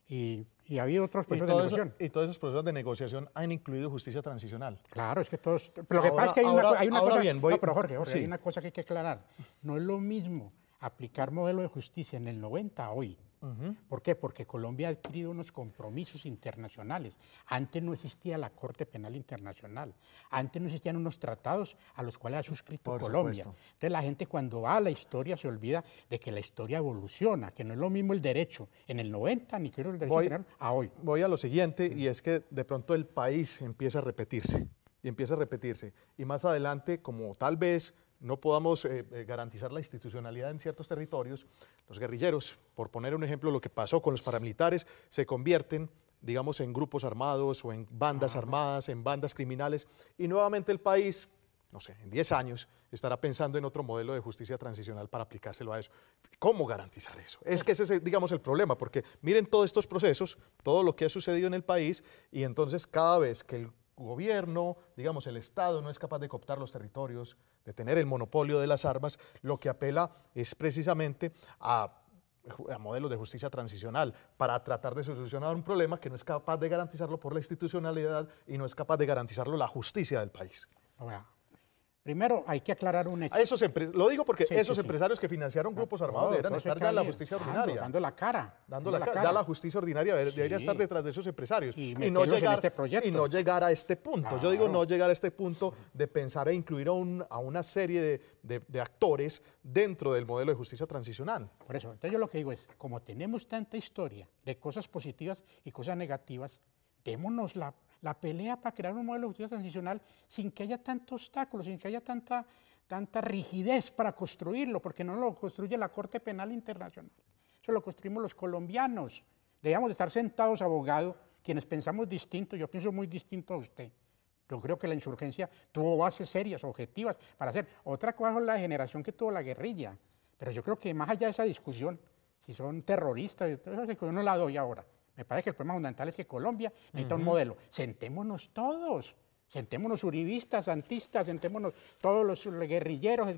y ha habido otros procesos de negociación. ¿Y todos esos procesos de negociación han incluido justicia transicional? Claro, es que todos... Pero lo que pasa es que hay una cosa... No, pero Jorge, sí. Hay una cosa que hay que aclarar. No es lo mismo aplicar modelo de justicia en el 90 a hoy. ¿Por qué? Porque Colombia ha adquirido unos compromisos internacionales. Antes no existía la Corte Penal Internacional. Antes no existían unos tratados a los cuales ha suscrito Colombia. Entonces la gente cuando va a la historia se olvida de que la historia evoluciona, que no es lo mismo el derecho en el 90 ni creo el derecho general a hoy. Voy a lo siguiente, y es que de pronto el país empieza a repetirse. Y más adelante, como tal vez no podamos garantizar la institucionalidad en ciertos territorios, los guerrilleros, por poner un ejemplo, lo que pasó con los paramilitares, se convierten, digamos, en grupos armados o en bandas armadas, en bandas criminales, y nuevamente el país no sé, en 10 años, estará pensando en otro modelo de justicia transicional para aplicárselo a eso. ¿Cómo garantizar eso? Es que ese es, digamos, el problema, porque miren todos estos procesos, todo lo que ha sucedido en el país, y entonces cada vez que el gobierno, digamos, el Estado no es capaz de cooptar los territorios, de tener el monopolio de las armas, lo que apela es precisamente a modelos de justicia transicional para tratar de solucionar un problema que no es capaz de garantizarlo por la institucionalidad y no es capaz de garantizarlo la justicia del país. Bueno, primero hay que aclarar un hecho. Lo digo porque esos empresarios que financiaron grupos armados deberían estar ya en la justicia ordinaria. Dando la cara. Ya la justicia ordinaria debería estar detrás de esos empresarios y no llegar, no llegar a este punto. Claro. Yo digo no llegar a este punto de pensar e incluir a una serie de actores dentro del modelo de justicia transicional. Por eso, entonces yo lo que digo es, como tenemos tanta historia de cosas positivas y cosas negativas, démonos la pelea para crear un modelo de justicia transicional sin que haya tantos obstáculos, sin que haya tanta rigidez para construirlo, porque no lo construye la Corte Penal Internacional. Eso lo construimos los colombianos. Debemos de estar sentados, abogados, quienes pensamos distinto. Yo pienso muy distinto a usted. Yo creo que la insurgencia tuvo bases serias, objetivas, para hacer. Otra cosa es la degeneración que tuvo la guerrilla. Pero yo creo que más allá de esa discusión, si son terroristas, yo no la doy ahora. Me parece que el problema fundamental es que Colombia necesita un modelo. Sentémonos todos. Sentémonos uribistas, santistas, sentémonos todos los guerrilleros,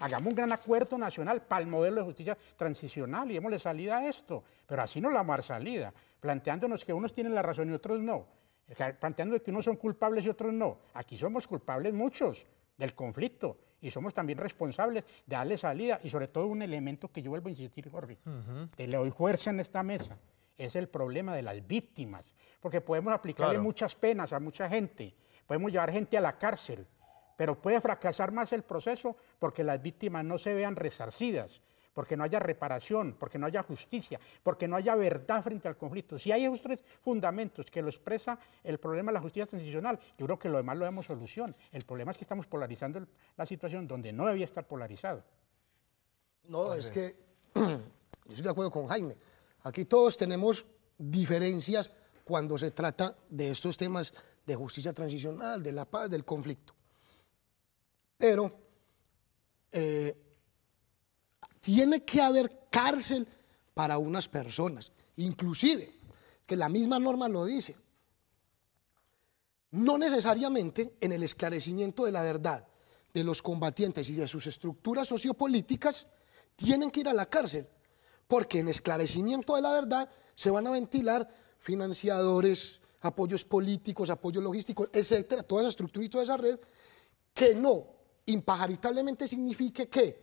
hagamos un gran acuerdo nacional para el modelo de justicia transicional y démosle salida a esto. Pero así no la vamos a dar salida, planteándonos que unos tienen la razón y otros no, planteando que unos son culpables y otros no. Aquí somos culpables muchos del conflicto y somos también responsables de darle salida y sobre todo un elemento que yo vuelvo a insistir, Jorge, te le doy fuerza en esta mesa. Es el problema de las víctimas, porque podemos aplicarle muchas penas a mucha gente, podemos llevar gente a la cárcel, pero puede fracasar más el proceso porque las víctimas no se vean resarcidas, porque no haya reparación, porque no haya justicia, porque no haya verdad frente al conflicto. Si hay esos tres fundamentos que lo expresa el problema de la justicia transicional, yo creo que lo demás lo damos solución. El problema es que estamos polarizando la situación donde no debía estar polarizado. No, es que yo estoy de acuerdo con Jaime. Aquí todos tenemos diferencias cuando se trata de estos temas de justicia transicional, de la paz, del conflicto. Pero tiene que haber cárcel para unas personas. Inclusive, que la misma norma lo dice, no necesariamente en el esclarecimiento de la verdad de los combatientes y de sus estructuras sociopolíticas tienen que ir a la cárcel. Porque en esclarecimiento de la verdad se van a ventilar financiadores, apoyos políticos, apoyos logísticos, etcétera, toda esa estructura y toda esa red, que no impajaritablemente signifique que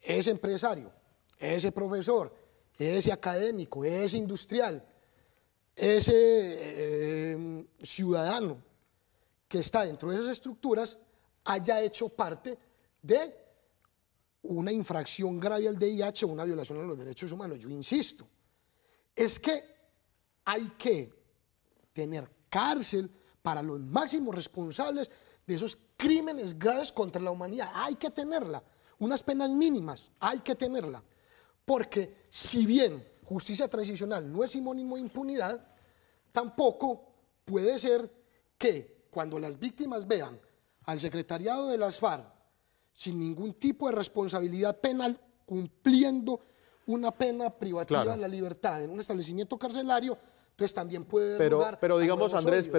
ese empresario, ese profesor, ese académico, ese industrial, ese ciudadano que está dentro de esas estructuras haya hecho parte de una infracción grave al VIH o una violación a los derechos humanos. Yo insisto, es que hay que tener cárcel para los máximos responsables de esos crímenes graves contra la humanidad. Hay que tenerla, unas penas mínimas, hay que tenerla, porque si bien justicia transicional no es sinónimo de impunidad, tampoco puede ser que cuando las víctimas vean al secretariado de las FARC sin ningún tipo de responsabilidad penal, cumpliendo una pena privativa de la libertad en un establecimiento carcelario, entonces también puede dar lugar pero digamos, a Andrés,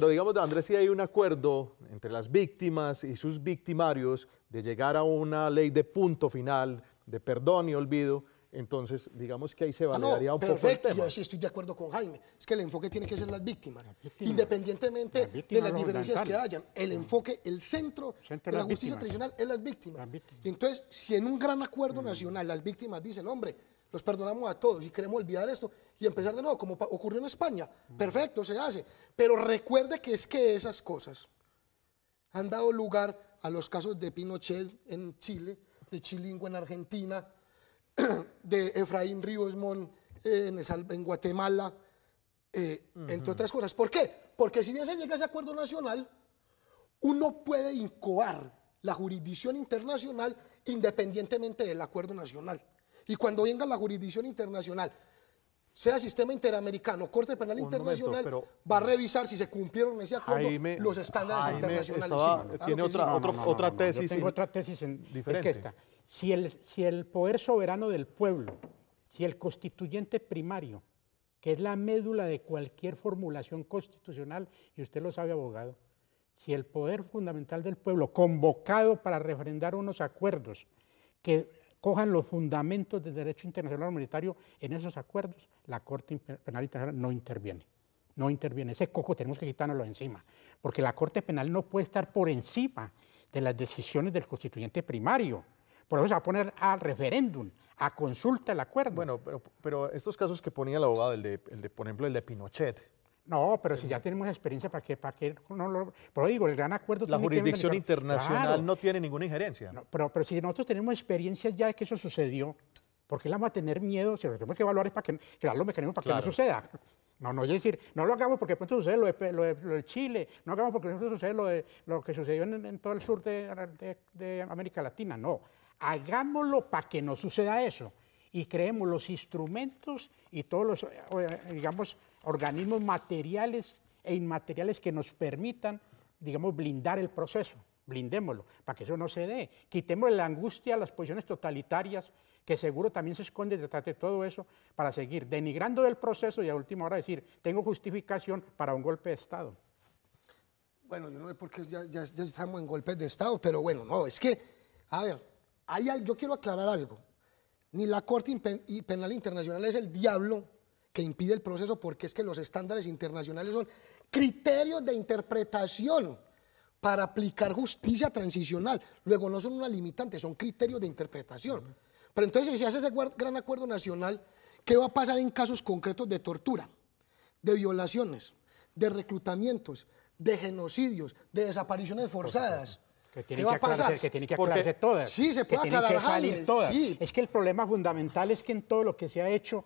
si hay un acuerdo entre las víctimas y sus victimarios de llegar a una ley de punto final, de perdón y olvido, entonces digamos que ahí se validaría un poco el tema. Yo sí estoy de acuerdo con Jaime, es que el enfoque tiene que ser las víctimas, independientemente de las diferencias que hayan. El enfoque, el centro de la justicia tradicional es las víctimas. Y entonces, si en un gran acuerdo nacional las víctimas dicen, hombre, los perdonamos a todos y queremos olvidar esto y empezar de nuevo, como ocurrió en España, perfecto, se hace. Pero recuerde que es que esas cosas han dado lugar a los casos de Pinochet en Chile, de Chilingo en Argentina, de Efraín Ríos Montt en Guatemala, entre otras cosas. ¿Por qué? Porque si bien se llega a ese acuerdo nacional, uno puede incoar la jurisdicción internacional independientemente del acuerdo nacional. Y cuando venga la jurisdicción internacional sea sistema interamericano, Corte Penal Internacional, va a revisar si se cumplieron en ese acuerdo los estándares internacionales. Tiene otra tesis. Yo tengo otra tesis diferente. Es que esta, si el poder soberano del pueblo, si el constituyente primario, que es la médula de cualquier formulación constitucional, y usted lo sabe, abogado, si el poder fundamental del pueblo, convocado para refrendar unos acuerdos que cojan los fundamentos del derecho internacional humanitario en esos acuerdos, la Corte Penal Internacional no interviene. No interviene. Ese cojo tenemos que quitárnoslo encima, porque la Corte Penal no puede estar por encima de las decisiones del constituyente primario. Por eso se va a poner a referéndum, a consulta el acuerdo. Bueno, pero estos casos que ponía el abogado, por ejemplo, el de Pinochet. No, pero si ya tenemos experiencia, ¿para qué no lo...? Pero digo, el gran acuerdo... La jurisdicción internacional no tiene ninguna injerencia. No, pero si nosotros tenemos experiencia ya de que eso sucedió, ¿por qué le vamos a tener miedo? Si lo que tenemos que evaluar es para crear los mecanismos para que no suceda. No, es decir, no lo hagamos porque de pronto sucede lo de Chile, no lo hagamos porque de pronto sucede lo que sucedió en todo el sur de América Latina, no. Hagámoslo para que no suceda eso y creemos los instrumentos y todos los, digamos, organismos materiales e inmateriales que nos permitan, digamos, blindar el proceso. Blindémoslo, para que eso no se dé. Quitemos la angustia a las posiciones totalitarias, que seguro también se esconde detrás de todo eso, para seguir denigrando el proceso y a última hora decir, tengo justificación para un golpe de Estado. Bueno, yo no sé por qué ya estamos en golpes de Estado, pero bueno, no, es que, a ver, yo quiero aclarar algo. Ni la Corte Penal Internacional es el diablo que impide el proceso, porque es que los estándares internacionales son criterios de interpretación para aplicar justicia transicional. Luego no son una limitante, son criterios de interpretación. Pero entonces, si se hace ese gran acuerdo nacional, ¿qué va a pasar en casos concretos de tortura, de violaciones, de reclutamientos, de genocidios, de desapariciones forzadas? ¿Qué va a pasar? Que tienen que aclararse todas. Sí, se puede aclarar. Que tienen que salir todas. Sí. Es que el problema fundamental es que en todo lo que se ha hecho,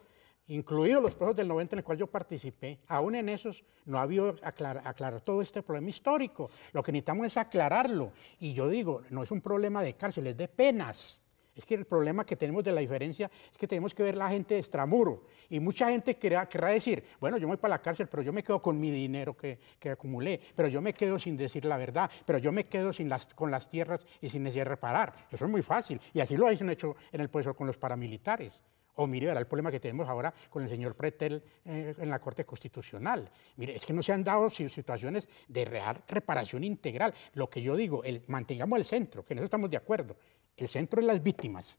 incluidos los procesos del 90 en el cual yo participé, aún en esos no ha habido aclarar todo este problema histórico. Lo que necesitamos es aclararlo. Y yo digo, no es un problema de cárcel, es de penas. Es que el problema que tenemos de la diferencia es que tenemos que ver la gente de extramuro. Y mucha gente querrá decir, bueno, yo me voy para la cárcel, pero yo me quedo con mi dinero que acumulé, pero yo me quedo sin decir la verdad, pero yo me quedo con las tierras y sin necesidad de reparar. Eso es muy fácil. Y así lo han hecho en el proceso con los paramilitares. O mire, verá el problema que tenemos ahora con el señor Pretel en la Corte Constitucional. Mire, es que no se han dado situaciones de real reparación integral. Lo que yo digo, mantengamos el centro, que en eso estamos de acuerdo. El centro es las víctimas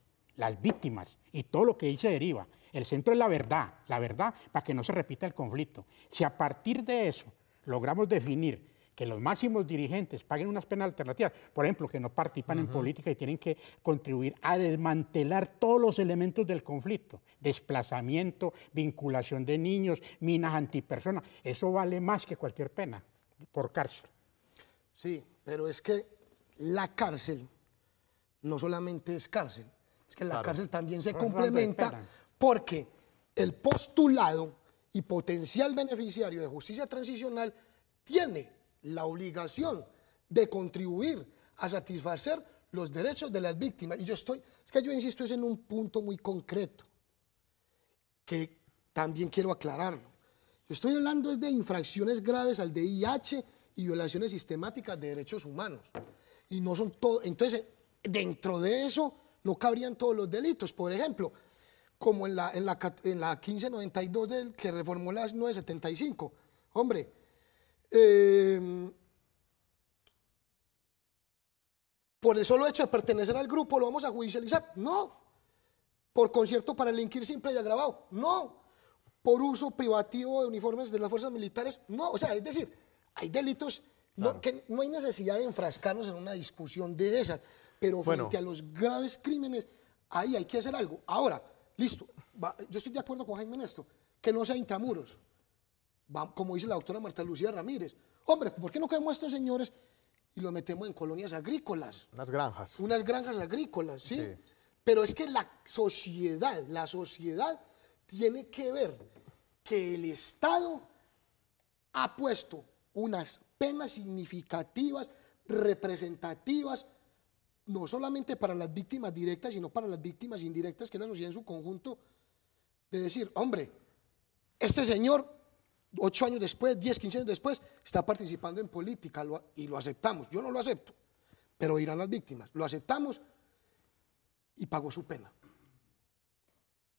y todo lo que ahí se deriva. El centro es la verdad para que no se repita el conflicto. Si a partir de eso logramos definir que los máximos dirigentes paguen unas penas alternativas, por ejemplo, que no participan en política y tienen que contribuir a desmantelar todos los elementos del conflicto, desplazamiento, vinculación de niños, minas antipersonas, eso vale más que cualquier pena por cárcel. Sí, pero es que la cárcel no solamente es cárcel, es que la cárcel también se complementa porque el postulado y potencial beneficiario de justicia transicional tiene la obligación de contribuir a satisfacer los derechos de las víctimas. Y es que yo insisto en un punto muy concreto, que también quiero aclararlo. Yo estoy hablando de infracciones graves al DIH y violaciones sistemáticas de derechos humanos. Y no son todo. Entonces, dentro de eso no cabrían todos los delitos. Por ejemplo, como en la 1592 del que reformó la 975. Hombre, por el solo hecho de pertenecer al grupo lo vamos a judicializar. No. Por concierto para delinquir simple y agravado. No. Por uso privativo de uniformes de las fuerzas militares. No. O sea, es decir, hay delitos que no hay necesidad de enfrascarnos en una discusión de esas. Pero frente a los graves crímenes, ahí hay que hacer algo. Ahora, listo, yo estoy de acuerdo con Jaime en esto, que no sea intramuros, como dice la doctora Marta Lucía Ramírez. Hombre, ¿por qué no cogemos a estos señores y los metemos en colonias agrícolas? Unas granjas. Unas granjas agrícolas, ¿sí? Pero es que la sociedad tiene que ver que el Estado ha puesto unas penas significativas, representativas, no solamente para las víctimas directas, sino para las víctimas indirectas, que es la sociedad en su conjunto, de decir, hombre, Este señor, 8 años después, 10, 15 años después, está participando en política y lo aceptamos. Yo no lo acepto, pero dirán las víctimas. Lo aceptamos y pagó su pena.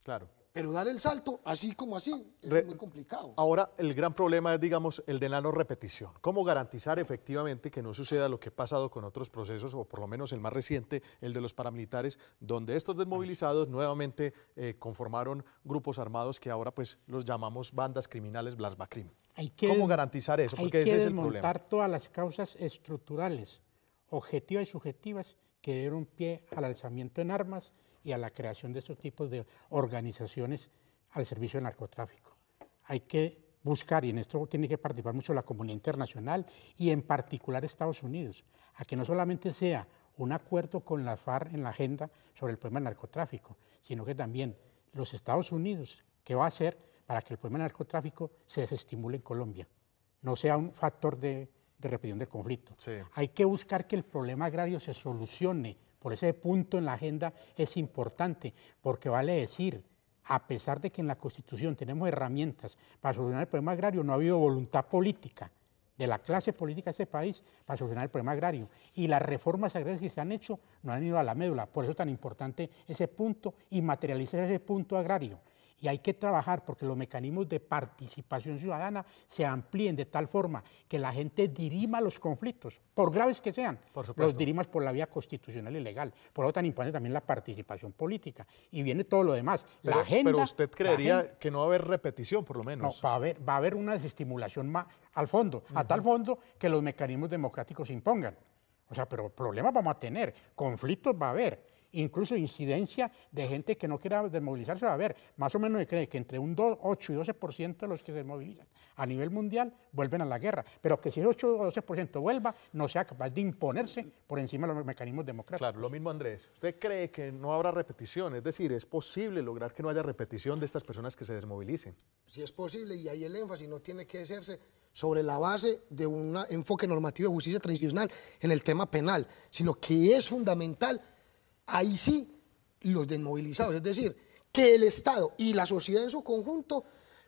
Claro. Pero dar el salto, así como así, es muy complicado. Ahora, el gran problema es, digamos, el de la no repetición. ¿Cómo garantizar efectivamente que no suceda lo que ha pasado con otros procesos, o por lo menos el más reciente, el de los paramilitares, donde estos desmovilizados nuevamente conformaron grupos armados que ahora pues los llamamos bandas criminales Blasbacrim? ¿Cómo garantizar eso? Porque ese es el problema. Hay que desmontar todas las causas estructurales, objetivas y subjetivas, que dieron pie al alzamiento en armas y a la creación de estos tipos de organizaciones al servicio del narcotráfico. Hay que buscar, y en esto tiene que participar mucho la comunidad internacional y en particular Estados Unidos, a que no solamente sea un acuerdo con la FARC en la agenda sobre el problema del narcotráfico, sino que también los Estados Unidos, ¿qué va a hacer para que el problema del narcotráfico se desestimule en Colombia? No sea un factor de repetición del conflicto. Sí. Hay que buscar que el problema agrario se solucione. Por ese punto en la agenda es importante, porque vale decir, a pesar de que en la Constitución tenemos herramientas para solucionar el problema agrario, no ha habido voluntad política de la clase política de este país para solucionar el problema agrario. Y las reformas agrarias que se han hecho no han ido a la médula. Por eso es tan importante ese punto y materializar ese punto agrario. Y hay que trabajar porque los mecanismos de participación ciudadana se amplíen de tal forma que la gente dirima los conflictos, por graves que sean, los dirimas por la vía constitucional y legal. Por eso tan importante también la participación política. Y viene todo lo demás. Pero usted creería que no va a haber repetición, por lo menos. No, va a haber una desestimulación más al fondo, a tal fondo que los mecanismos democráticos se impongan. O sea, pero problemas vamos a tener, conflictos va a haber. Incluso incidencia de gente que no quiera desmovilizarse va a haber. Más o menos se cree que entre un 8 y 12% de los que se desmovilizan a nivel mundial vuelven a la guerra. Pero que si el 8 o 12% vuelva, no sea capaz de imponerse por encima de los mecanismos democráticos. Claro, lo mismo Andrés. ¿Usted cree que no habrá repetición? Es decir, ¿es posible lograr que no haya repetición de estas personas que se desmovilicen? Sí es posible, y ahí el énfasis no tiene que hacerse sobre la base de un enfoque normativo de justicia transicional en el tema penal, sino que es fundamental ahí sí los desmovilizados, es decir, que el Estado y la sociedad en su conjunto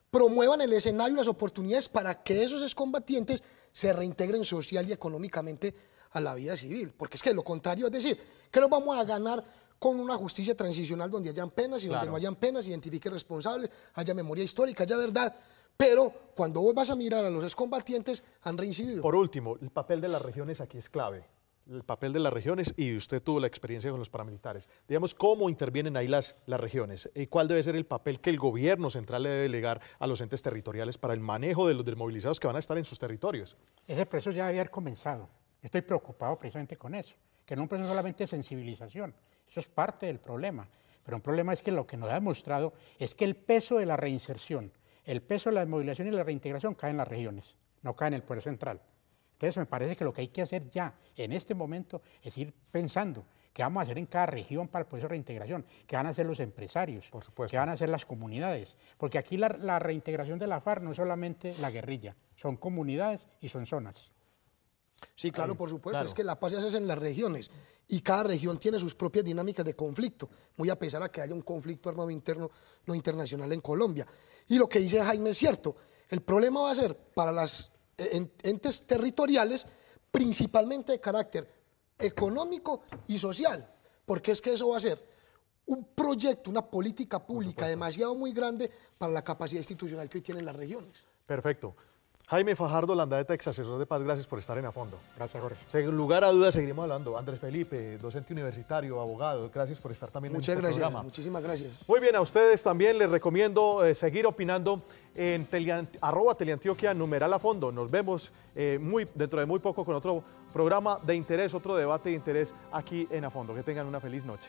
promuevan el escenario y las oportunidades para que esos excombatientes se reintegren social y económicamente a la vida civil, porque es que lo contrario, es decir, que nos vamos a ganar con una justicia transicional donde hayan penas y donde no hayan penas, identifique responsables, haya memoria histórica, haya verdad, pero cuando vos vas a mirar a los excombatientes han reincidido. Por último, el papel de las regiones aquí es clave. El papel de las regiones, y usted tuvo la experiencia con los paramilitares. Digamos, ¿cómo intervienen ahí las regiones? ¿Y cuál debe ser el papel que el gobierno central le debe delegar a los entes territoriales para el manejo de los desmovilizados que van a estar en sus territorios? Ese proceso ya debe haber comenzado. Estoy preocupado precisamente con eso, que no es un proceso solamente de sensibilización. Eso es parte del problema. Pero un problema es que lo que nos ha demostrado es que el peso de la reinserción, el peso de la desmovilización y la reintegración cae en las regiones, no cae en el poder central. Entonces me parece que lo que hay que hacer ya, en este momento, es ir pensando qué vamos a hacer en cada región para el proceso de reintegración, qué van a hacer los empresarios, qué van a hacer las comunidades. Porque aquí la reintegración de la FARC no es solamente la guerrilla, son comunidades y son zonas. Sí, claro, por supuesto, es que la paz se hace en las regiones y cada región tiene sus propias dinámicas de conflicto, muy a pesar de que haya un conflicto armado interno, no internacional en Colombia. Y lo que dice Jaime es cierto, el problema va a ser para las entes territoriales, principalmente de carácter económico y social, porque es que eso va a ser un proyecto, una política pública demasiado muy grande para la capacidad institucional que hoy tienen las regiones. Perfecto. Jaime Fajardo Landaeta, ex asesor de paz, gracias por estar en A Fondo. Gracias, Jorge. Sin lugar a dudas seguiremos hablando. Andrés Felipe, docente universitario, abogado, gracias por estar también en este programa. Muchísimas gracias. Muy bien, a ustedes también les recomiendo seguir opinando en @Teleantioquia # A Fondo. Nos vemos dentro de muy poco con otro programa de interés, otro debate de interés aquí en A Fondo. Que tengan una feliz noche.